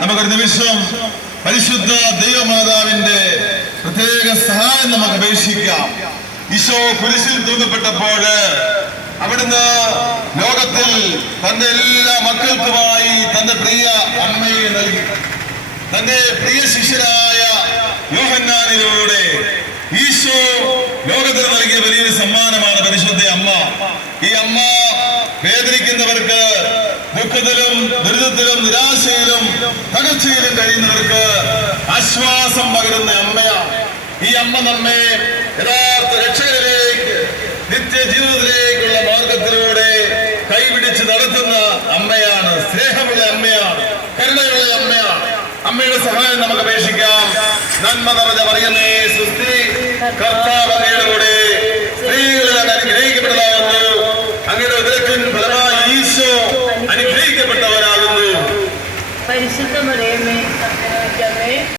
നമുക്കൊരു നിമിഷം പരിശുദ്ധ ദൈവമാതാവിന്റെ പ്രത്യേക സഹായം നമുക്ക് അപേക്ഷിക്കാം. ഈശോ കുരിശിൽ തൂക്കപ്പെട്ടപ്പോൾ അവിടുന്ന് ലോകത്തിൽ തന്റെ എല്ലാ മക്കൾക്കുമായി തന്റെ പ്രിയ അമ്മയെ നൽകി. തന്റെ പ്രിയ ശിഷ്യരായ യോഹന്നാനിലൂടെ ഈശോ ലോകത്തിന് നൽകിയ വലിയൊരു സമ്മാനമാണ് പരിശുദ്ധ അമ്മ. ഈ അമ്മ വേദനിക്കുന്നവർക്ക്, ദുഃഖത്തിലും ദുരിതത്തിലും നിരാശയിലും തകർച്ചയിലും കഴിയുന്നവർക്ക് ആശ്വാസം പകരുന്ന അമ്മയാണ്. ഈ അമ്മ നമ്മെ യഥാർത്ഥ രക്ഷകരിലേക്ക്, നിത്യജീവിതത്തിലേക്കുള്ള മാർഗത്തിലൂടെ കൈപിടിച്ച് നടത്തുന്ന അമ്മയാണ്. സ്നേഹമുള്ള അമ്മയാണ്, കരുണയുള്ള അമ്മയാണ്. അമ്മയുടെ സഹായം നമുക്ക് അപേക്ഷിക്കാം. നന്മ നിറഞ്ഞ മറിയമേ സുസ്തി, കർത്താവ് അങ്ങയുടെ കൂടെ, സ്ത്രീകളിൽ അങ്ങ് അനുഗ്രഹിക്കപ്പെട്ടതാകുന്നു. അങ്ങയുടെ ഉദരത്തിൻ ഫലമായി ഈശോ അനുഗ്രഹിക്കപ്പെട്ടവരാകുന്നു. പരിശുദ്ധ മറിയമേ